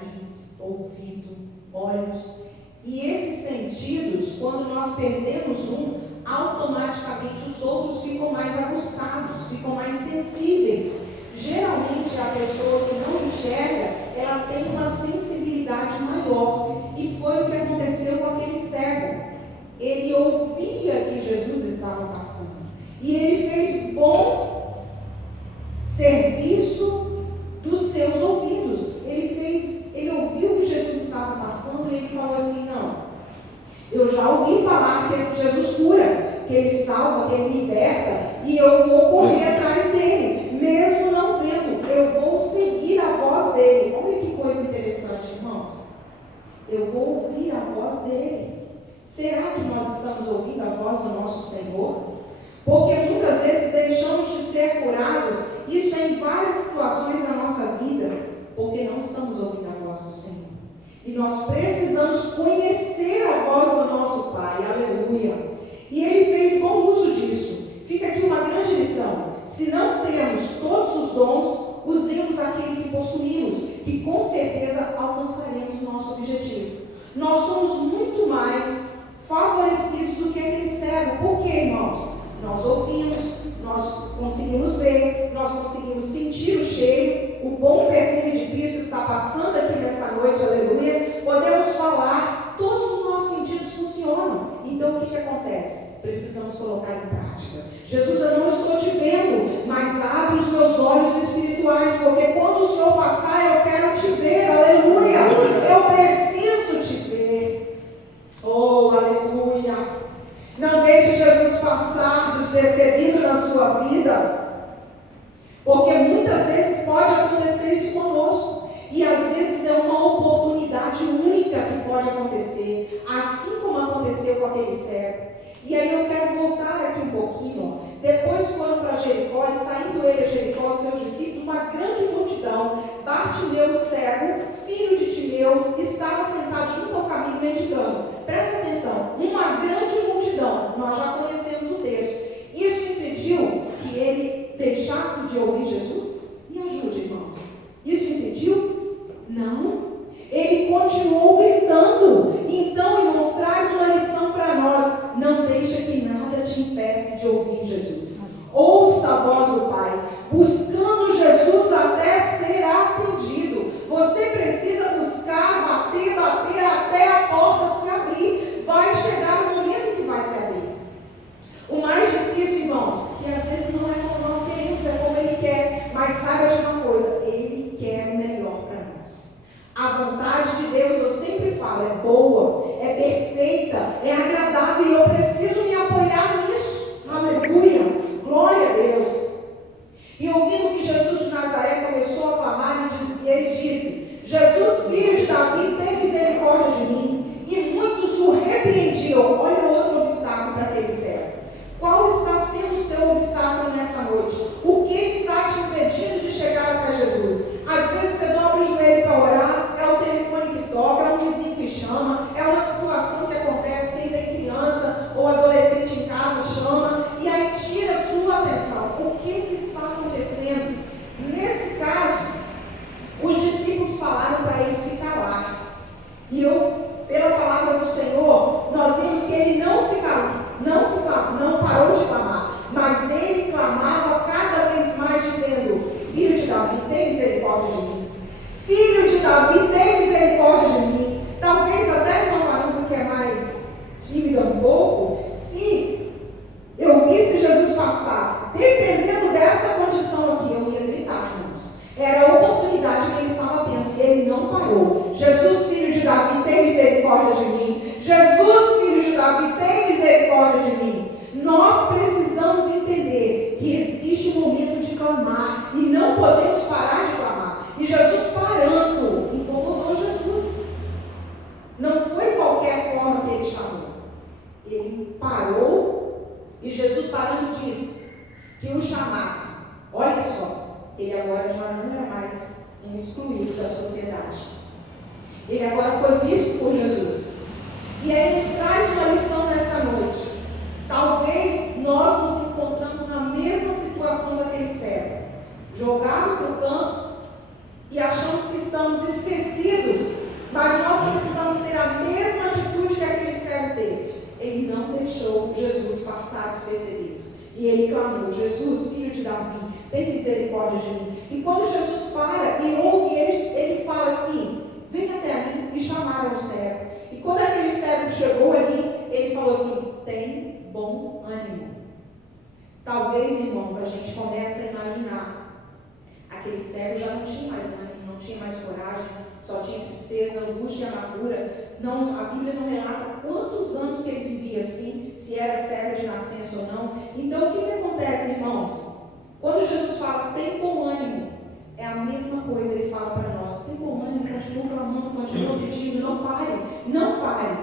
nariz, ouvido, olhos. E esses sentidos, quando nós perdemos um, automaticamente os outros ficam mais aguçados, ficam mais sensíveis. Geralmente a pessoa que não enxerga, ela tem uma sensibilidade maior. E foi o que aconteceu com aquele cego. Ele ouvia que Jesus estava passando. E ele fez bom serviço dos seus ouvidos. Ele ouviu que Jesus estava passando e ele falou assim: não, eu já ouvi falar que esse Jesus cura, que ele salva, que ele liberta, e eu vou correr atrás dele, mesmo não vendo, eu vou seguir a voz dele. Olha que coisa interessante, irmãos. Eu vou ouvir a voz dele. Será que nós estamos ouvindo a voz do nosso Senhor? Porque muitas vezes deixamos de ser curados, isso é em várias situações da nossa vida, porque não estamos ouvindo a voz do Senhor. E nós precisamos conhecer a voz do nosso Pai, aleluia. E ele fez bom uso disso. Fica aqui uma grande lição: se não temos todos os dons, usemos aquele que possuímos, que com certeza alcançaremos o nosso objetivo. Nós somos muito mais favorecidos do que aquele cego. Por quê, irmãos? Nós ouvimos, nós conseguimos ver, nós conseguimos sentir o cheiro, o bom perfume de Cristo está passando aqui nesta noite, aleluia. Podemos falar, todos os nossos sentidos funcionam. Então o que acontece? Precisamos colocar em prática. Jesus, eu não estou te vendo, mas abre os meus olhos espirituais, porque quando o Senhor passar, eu quero te ver, aleluia. Eu preciso te ver. Oh, aleluia. Não deixe Jesus passar despercebido na sua vida, porque muitas vezes pode acontecer isso conosco, e às vezes é uma oportunidade única que pode acontecer, assim como aconteceu com aquele cego. E aí eu quero voltar aqui um pouquinho. Depois foram para Jericó, e saindo ele a Jericó, os seus discípulos, uma grande multidão. Bartimeu, cego, filho de Timeu, estava sentado junto ao caminho meditando. Presta atenção, uma grande multidão, nós já conhecemos o texto. Isso impediu que ele deixasse de ouvir Jesus? Me ajude, irmãos. Isso impediu? Não. Ele continuou gritando. Então, irmãos, traz uma lição para nós: não deixa que nada te impeça de ouvir Jesus. Ouça a voz do Pai, buscando Jesus até ser atendido. Você precisa buscar, bater, até a porta se abrir. Vai chegar o momento que vai se abrir. O mais difícil, irmãos, que às vezes não é como nós queremos, é como Ele quer. Mas saiba de uma coisa: Ele quer o melhor para nós. A vontade de Deus, eu sempre falo, é boa, é perfeita, é agradável, e eu preciso me apoiar nisso. Aleluia, glória a Deus. E ouvindo que Jesus de Nazaré começou a clamar, e ele disse: Jesus, filho de Davi, tem misericórdia de mim. E muitos o repreendiam. Olha outro obstáculo para aquele cego. Qual está sendo o seu obstáculo nessa noite? O que está te impedindo de chegar até Jesus? Às vezes você dobra o joelho para orar, é o telefone que toca, é um vizinho que chama, é uma situação que acontece, tem criança ou adolescente em casa, chama, e aí tira a sua atenção. O que está acontecendo? Nesse caso, os discípulos falaram para ele se calar. E pela palavra do Senhor, nós vimos que ele não parou de clamar, mas ele clamava cada vez mais, dizendo: Filho de Davi, tem misericórdia de mim. Filho de Davi, tem misericórdia de mim. Talvez até uma Vanusa que é mais tímida um pouco, se eu visse Jesus passar, dependendo desta condição aqui, eu ia gritar, irmãos. Era a oportunidade que ele estava tendo, e ele não parou. Jesus, filho de Davi, tem misericórdia de mim. Jesus, filho de Davi, tem misericórdia de mim. Nós precisamos entender que existe um momento de clamar, e não podemos parar de clamar. E Jesus parando, incomodou Jesus. Não foi qualquer forma que ele chamou. Ele parou, e Jesus parando disse que o chamasse. Olha só, ele agora já não era mais um excluído da sociedade. Ele agora foi visto por Jesus. E aí nos traz uma lição nesta noite. Talvez nós nos encontramos na mesma situação daquele cego, jogado para o canto, e achamos que estamos esquecidos E ele clamou: Jesus, filho de Davi, tem misericórdia de mim. E quando Jesus para e ouve ele fala assim: vem até mim. E chamaram o cego. E quando aquele cego chegou ali, ele falou assim: tem bom ânimo. Talvez, irmãos, a gente comece a imaginar: aquele cego já não tinha mais ânimo, não tinha mais coragem, só tinha tristeza, angústia e amargura. Não, a Bíblia não relata quantos anos que ele vivia assim, se era cego de nascença ou não. Então, o que acontece, irmãos? Quando Jesus fala, tem bom ânimo, é a mesma coisa, ele fala para nós: tem bom ânimo, continua clamando, continua pedindo, não pare, não pare.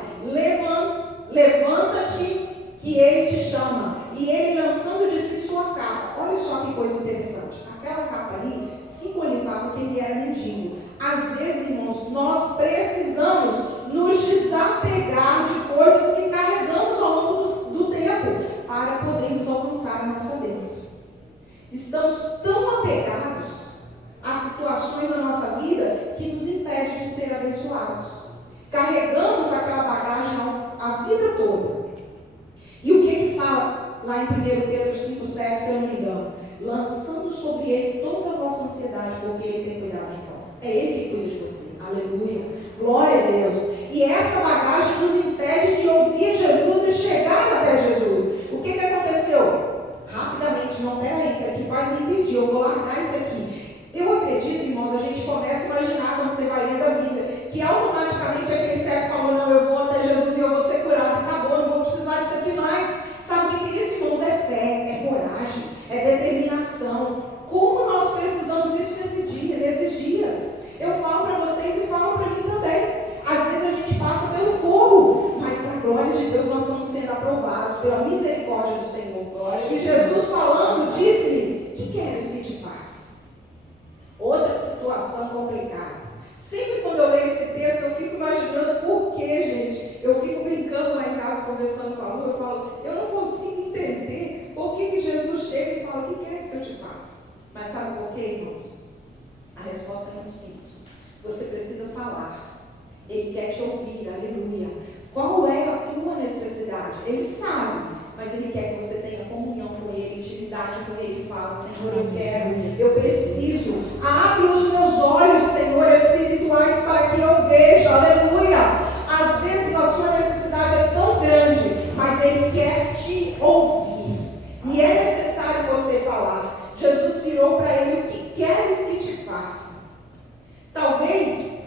Levanta-te, que ele te chama. E ele lançando de si sua capa. Olha só que coisa interessante. Aquela capa ali simbolizava que ele era mendigo. Às vezes, irmãos, nós precisamos nos desapegar de coisas que carregamos ao longo do tempo para podermos alcançar a nossa bênção. Estamos tão apegados às situações da nossa vida que nos impede de ser abençoados. Carregamos aquela bagagem a vida toda. E o que fala lá em 1 Pedro 5,7, se eu não me engano? Lançando sobre ele toda a vossa ansiedade, porque ele tem cuidado de vós. É ele que cuida de você. Aleluia. Glória a Deus. E essa bagagem nos impede de ouvir Jesus e chegar até Jesus. O que aconteceu? Rapidamente, não, peraí, isso aqui vai me impedir, eu vou largar isso aqui. Eu acredito, irmãos, a gente começa a imaginar, quando você vai lendo a Bíblia, que automaticamente aquele cego falou: não, eu vou até Jesus e eu vou ser curado, acabou, não vou precisar disso aqui mais. Sabe o que é isso, irmãos? É fé, é coragem, é determinação. Como nós precisamos isso nesses dias? Eu falo para vocês e falo para mim também. Às vezes a gente passa pelo fogo, mas para a glória de Deus nós estamos sendo aprovados pela misericórdia do Senhor. E Jesus falando, disse-lhe: que queres que te faça? Outra situação complicada. Sempre quando eu leio esse texto, eu fico imaginando por quê, gente. Eu fico brincando lá em casa, conversando com a Lu, eu falo: eu não consigo entender por que Jesus chega e fala: o que queres que eu te faça? Mas sabe por quê, irmãos? A resposta é muito simples. Você precisa falar. Ele quer te ouvir, aleluia. Qual é a tua necessidade? Ele sabe, mas ele quer que você tenha comunhão com ele, intimidade com ele. Fala: Senhor, eu quero, eu preciso. Abre os meus olhos, Senhor, espirituais, para que eu veja, aleluia. Às vezes a sua necessidade é tão grande, mas ele quer te ouvir. E é necessário você falar. Jesus virou para ele: o que queres que te faça? Talvez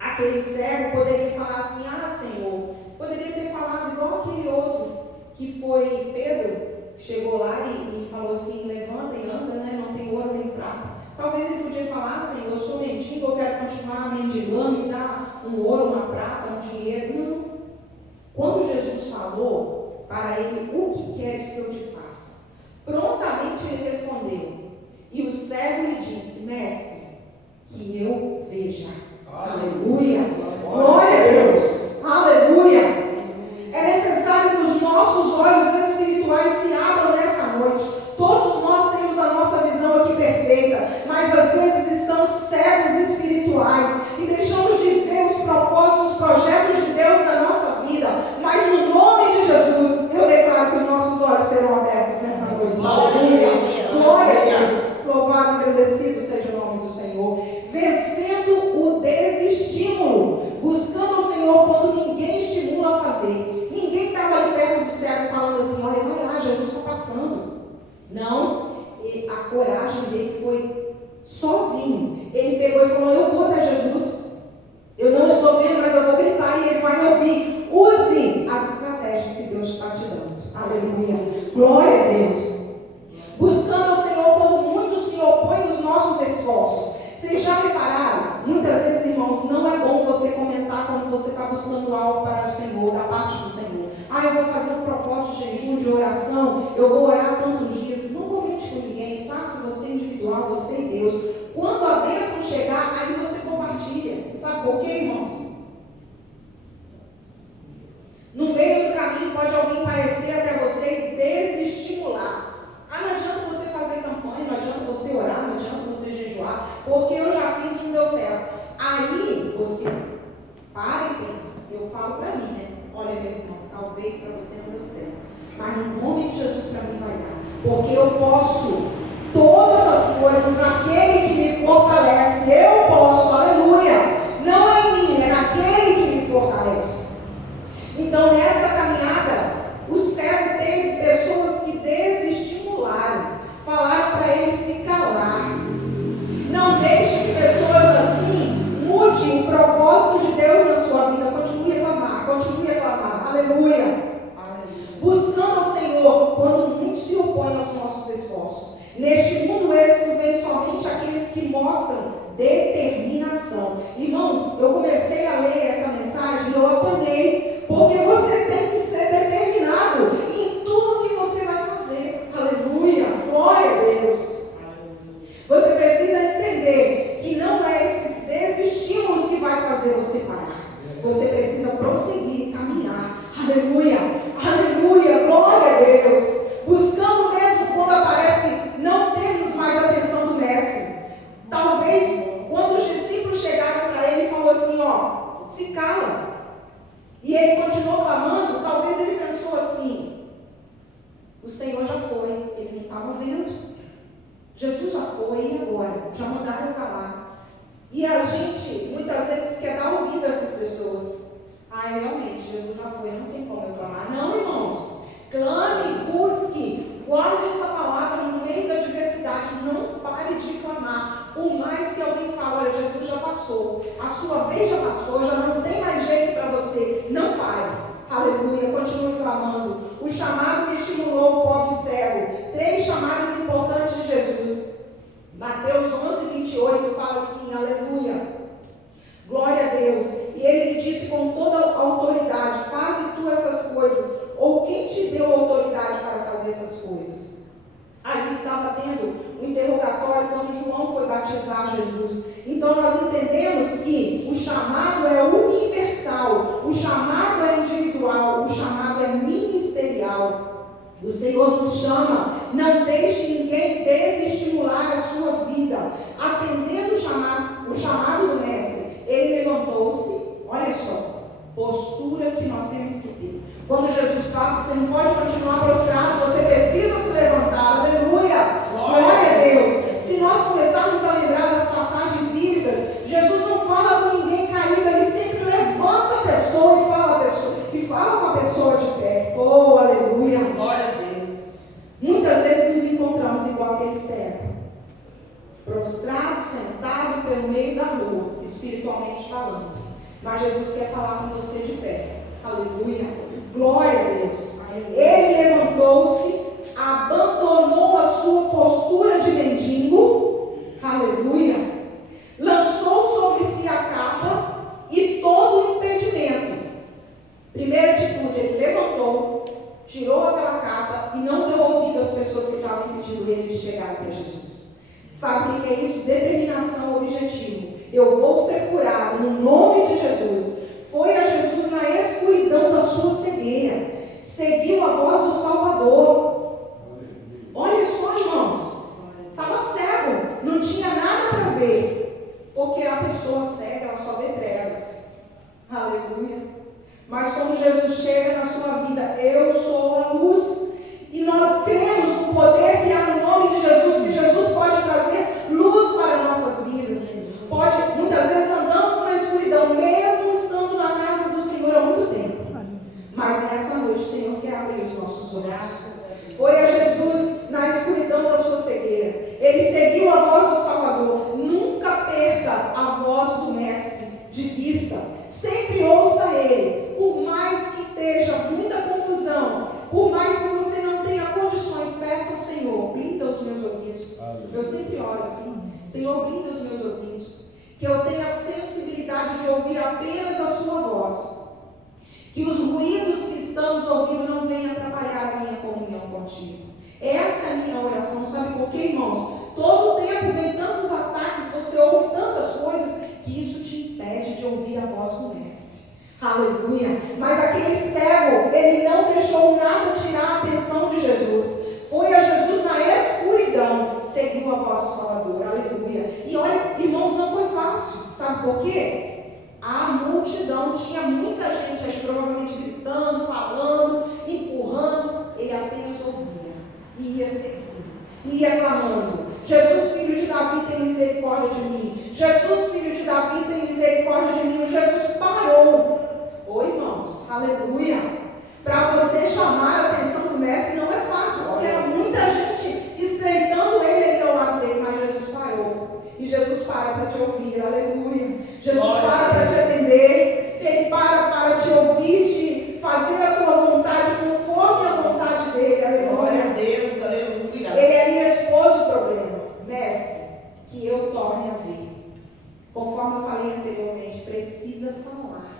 aquele cego poderia falar assim: ah, Senhor, poderia ter falado igual aquele outro, que foi Pedro, chegou lá e falou assim: levanta e anda, né? Não tem ouro nem prata. Talvez ele podia falar: Senhor, eu sou mendigo, eu quero continuar mendigando, me dá um ouro, uma prata, um dinheiro. Não. Quando Jesus falou para ele: o que queres que eu te faça? Prontamente ele respondeu. E o cego lhe disse: mestre, que eu veja. Aleluia. Glória a Deus. Aleluia. É necessário que os nossos olhos espirituais se abram nessa noite. Todos nós temos a nossa visão aqui perfeita, mas às vezes estamos cegos espirituais e deixamos de ver os propósitos, os projetos de Deus na nossa vida. Mas no nome de Jesus, eu declaro que os nossos olhos serão abertos nessa noite. Aleluia. Glória a Deus. Louvado e agradecido seja o nome do Senhor. Vencendo o desestímulo, buscando o Senhor quando ninguém estimula a fazer. Ninguém estava ali perto do cego falando assim: olha, vai lá, Jesus está passando. Não, a coragem dele foi sozinho. Ele pegou e falou: eu vou até Jesus. Eu não estou vendo, mas eu vou gritar e ele vai me ouvir. Use as estratégias que Deus está te dando. Aleluia. Glória a Deus. Buscando ao Senhor quando muitos se opõem aos nossos esforços. Vocês já repararam? Muitas vezes, irmãos, não é bom você comentar quando você está buscando algo para o Senhor, da parte do Senhor. Ah, eu vou fazer um propósito de jejum, de oração, eu vou orar tantos dias. Não comente com ninguém, faça você individual, você e Deus. Quando a bênção chegar, aí você compartilha. Sabe por quê, irmãos? No meio do caminho pode alguém aparecer até você e desestimular. Ah, não adianta você fazer campanha, não adianta você orar, não adianta você jejuar, porque eu já fiz e não deu certo. Aí você para e pensa. Eu falo para mim, né? Olha, meu irmão, talvez para você não deu certo, mas no nome de Jesus para mim vai dar. porque eu posso todas as coisas naquele que me fortalece. Eu posso, aleluia. Não é em mim, é naquele que me fortalece. Então, nesta caminhada, o cego teve pessoas que desestimularam, falaram para ele se calar. Não deixe que pessoas assim mude o propósito de Deus na sua vida. Continue a clamar, aleluia. Buscando ao Senhor quando muitos se opõem aos nossos esforços. Neste mundo, o êxito vem somente aqueles que mostram determinação. Irmãos, eu comecei a ler essa mensagem e eu apanhei, porque você tem que ser determinado em tudo que você vai fazer. Aleluia, glória a Deus. Você precisa entender que não é esses desestímulos que vai fazer você parar. Você precisa prosseguir e caminhar. Aleluia, aleluia, glória a Deus. Buscando mesmo quando aparece, não temos mais a atenção do mestre. Talvez quando os discípulos chegaram para ele e falou assim, ó, se cala. E ele continuou clamando, talvez ele pensou assim, o Senhor já foi, ele não estava vendo. Jesus já foi, e agora? Já mandaram calar. E a gente, muitas vezes, quer dar ouvido a essas pessoas. Ah, realmente, Jesus já foi, não tem como eu clamar. Não, irmãos. Clame, busque, guarde essa palavra no meio da diversidade. Não pare de clamar. Por mais que alguém fale, olha, Jesus já passou. A sua vez já passou, já não tem mais jeito para você. Não pare. Aleluia, continue clamando. O chamado que estimulou o pobre cego. 3 chamadas importantes de Jesus. Mateus 11:28 fala assim, aleluia. Glória a Deus. E ele lhe disse com toda a autoridade, faze tu essas coisas. Ou quem te deu autoridade para fazer essas coisas? Ali estava tendo um interrogatório quando João foi batizar Jesus. Então nós entendemos que o chamado é universal, o chamado é individual, o chamado é ministerial. O Senhor nos chama, não deixe ninguém desestimular a sua vida. Atendendo o chamado do mestre, ele levantou-se, olha só, postura que nós temos que ter. Quando Jesus passa, você não pode continuar prostrado, você precisa se levantar, aleluia, glória a Deus. Se nós começarmos a lembrar das passagens bíblicas, Jesus não fala com ninguém caído, ele sempre levanta a pessoa e fala com a pessoa de pé. Oh, aleluia, glória a Deus. Muitas vezes nos encontramos igual aquele cego, prostrado, sentado pelo meio da rua, espiritualmente falando. Mas Jesus quer falar com você de pé. Aleluia. Glória a Deus. Ele levantou-se, abandonou a sua postura de mendigo. Aleluia. Lançou sobre si a capa e todo o impedimento. Primeira atitude, ele levantou, tirou aquela capa e não deu ouvido às pessoas que estavam impedindo ele de chegar até Jesus. Sabe o que é isso? Determinação, objetivo. Eu vou ser curado no nome de Jesus. Foi a Jesus na escuridão da sua cegueira. Seguiu a voz do Salvador. Olha só, irmãos. Estava cego. Não tinha nada para ver. Porque a pessoa cega, ela só vê trevas. Aleluia. Mas quando Jesus chega na sua vida, eu sou a luz. E nós cremos no poder que há no nome de Jesus, que Jesus pode trazer luz para nossas vidas. Muitas vezes andamos na escuridão, mesmo estando na casa do Senhor há muito tempo. Mas nessa noite o Senhor quer abrir os nossos olhos. Foi a Jesus na escuridão da sua cegueira. Ele seguiu a voz do Salvador. Nunca perca a voz do Mestre de vista. Sempre ouça Ele. Por mais que esteja muita confusão, por mais que você não tenha condições, peça ao Senhor, blinda os meus ouvidos. Eu sempre oro assim. Senhor, blinda os meus ouvidos. Que eu tenha sensibilidade de ouvir apenas a sua voz. Que os ruídos que estamos ouvindo não venham atrapalhar a minha comunhão contigo. Essa é a minha oração. Sabe por quê, irmãos? Todo o tempo vem tantos ataques, você ouve tantas coisas, que isso te impede de ouvir a voz do Mestre. Aleluia. Mas aquele cego, ele não deixou nada tirar a atenção de Jesus. Foi a Jesus na escuridão, seguiu a voz do Salvador. Aleluia. E olha, irmãos, não foi fácil. Sabe por quê? A multidão, tinha muita gente aí, provavelmente gritando, falando, empurrando. Ele apenas ouvia e ia seguir. e ia clamando: Jesus, filho de Davi, tem misericórdia de mim. Jesus, filho de Davi, tem misericórdia de mim. Jesus parou. Oi, irmãos, aleluia. Para você chamar a atenção do mestre não é fácil, porque era muita gente estreitando ele ali ao lado dele, mas Jesus parou. E Jesus para te ouvir, aleluia. Jesus para te atender. Ele para te ouvir, te fazer a tua vontade conforme a vontade dele, aleluia. Glória a Deus, aleluia. Ele ali expôs o problema. Mestre, que eu torne a ver. Conforme eu falei anteriormente, precisa falar.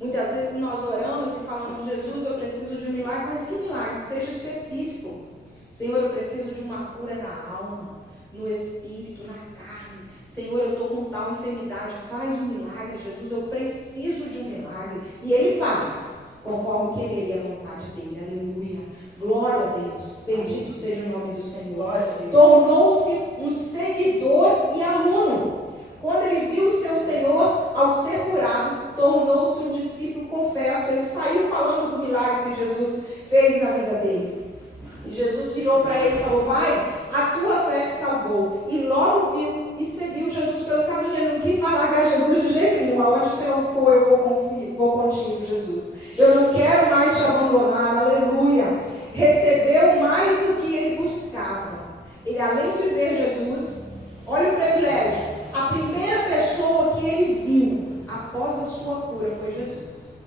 Muitas vezes nós oramos e falamos: Jesus, eu preciso de um milagre, mas que milagre? Seja específico. Senhor, eu preciso de uma cura na alma, no espírito, na carne. Senhor, eu estou com tal enfermidade, faz um milagre, Jesus, eu preciso de um milagre. E Ele faz, conforme o querer e a vontade dEle, aleluia. Glória a Deus, bendito seja o nome do Senhor. Tornou-se um seguidor e aluno. Quando ele viu o seu Senhor, ao ser curado, tornou-se um discípulo confesso. Ele saiu falando do milagre que Jesus fez na vida dele. E Jesus virou para ele e falou: vai, a tua fé te salvou. E logo viu e seguiu Jesus pelo caminho. Ele não quis largar Jesus de jeito nenhum. Aonde o Senhor for, eu vou contigo, Jesus. Eu não quero mais te abandonar, aleluia. Recebeu mais do que ele buscava. Ele, além de ver Jesus, olha o privilégio. A primeira pessoa que ele viu após a sua cura foi Jesus.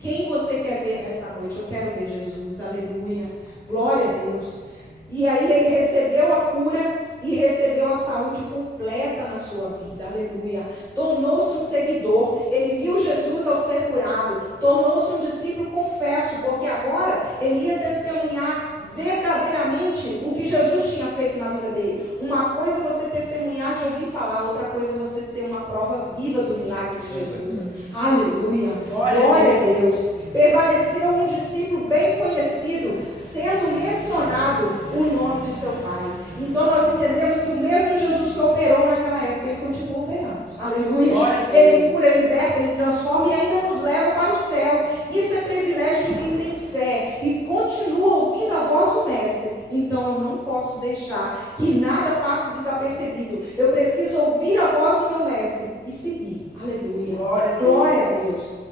Quem você quer ver nesta noite? Eu quero ver Jesus, aleluia, glória a Deus. E aí ele recebeu a cura e recebeu a saúde completa na sua vida, aleluia. Tornou-se um seguidor, ele viu Jesus ao ser curado, tornou-se um discípulo confesso, porque agora ele ia testemunhar verdadeiramente o que Jesus tinha feito na vida dele. Uma coisa é você testemunhar de ouvir falar, outra coisa é você ser uma prova viva do milagre de Jesus. Aleluia, glória a Deus. Permaneceu um discípulo bem conhecido, sendo mencionado o nome de seu Pai. Então nós entendemos que o mesmo Jesus que operou naquela época, ele continua operando. Aleluia. Ele cura, ele liberta, ele transforma e ainda nos leva para o céu. Isso é privilégio de quem tem fé e continua ouvindo a voz do Mestre. Então eu não posso deixar que nada passe desapercebido. Eu preciso ouvir a voz do meu Mestre e seguir. Aleluia. Glória a Deus.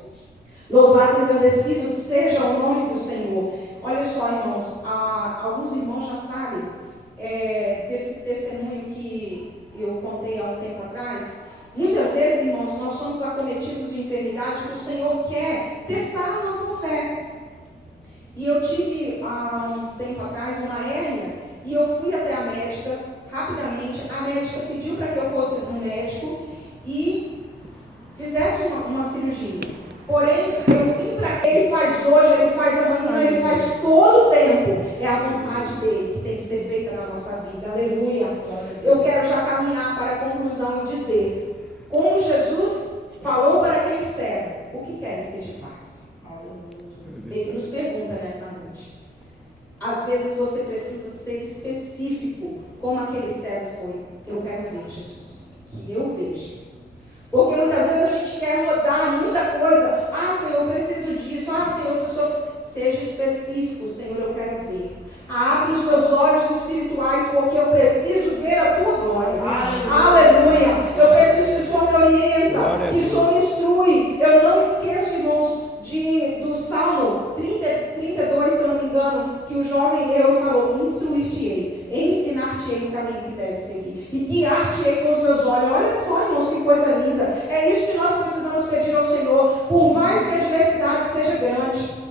Louvado e agradecido seja o nome do Senhor. Olha só, irmãos, alguns irmãos já sabem desse testemunho que eu contei há um tempo atrás. Muitas vezes, irmãos, nós somos acometidos de enfermidade que o Senhor quer testar a nossa fé. E eu tive há um tempo atrás uma hérnia e eu fui até a médica rapidamente. A médica pediu para que eu fosse no médico e fizesse uma cirurgia. Porém, eu vim para que ele faz hoje, ele faz amanhã, ele faz todo o tempo. É a vontade dele que tem que ser feita na nossa vida. Aleluia. Eu quero já caminhar para a conclusão e dizer: como Jesus falou para quem serve, o que queres que te faça? Ele nos pergunta nessa noite. Às vezes você precisa ser específico, como aquele servo foi. Eu quero ver, Jesus, que eu veja. Porque muitas vezes a gente quer mudar muita coisa. Ah, Senhor, eu preciso disso. Ah, Senhor, se o Senhor... Seja específico, Senhor, eu quero ver. Abre os meus olhos espirituais, porque eu preciso ver a tua glória. Aleluia. Eu preciso que o Senhor me orienta, que o Senhor me instrui. Eu não esqueço, irmãos, do Salmo 32, se eu não me engano, que o jovem leu e falou: instruir-te-ei, ensinar-te-ei o caminho que deve seguir, e guiar-te-ei com os meus olhos. Olha só, irmãos, que coisa linda. É isso que nós precisamos pedir ao Senhor, por mais que a adversidade seja grande.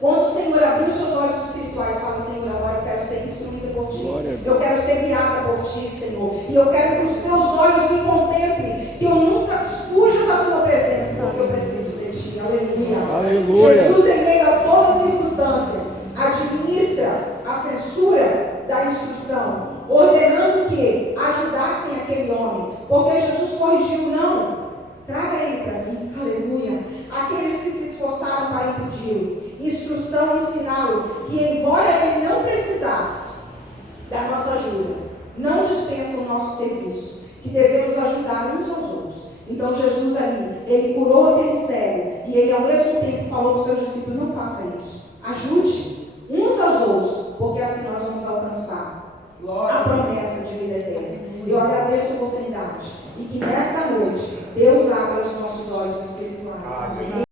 Quando o Senhor abrir os seus olhos espirituais, fala: Senhor, agora eu quero ser instruída por Ti. Eu quero ser guiada por Ti, Senhor. E eu quero que os Teus olhos me contemplem, que eu nunca fuja da Tua presença, porque eu preciso de Ti. Aleluia. Aleluia. Jesus, em meio a toda circunstância, administra a censura da instrução, ordenando que ajudassem aquele homem, porque Jesus corrigiu: não, traga ele para mim. Aleluia. Aqueles que se esforçaram para impedir instrução e ensiná-lo, que embora ele não precisasse da nossa ajuda, não dispensam nossos serviços, que devemos ajudar uns aos outros. Então Jesus ali, ele curou aquele cego, e ele ao mesmo tempo falou para os seus discípulos: não faça isso, ajude uns aos outros, porque assim nós vamos alcançar verdade. E que nesta noite Deus abra os nossos olhos espirituais. Amém.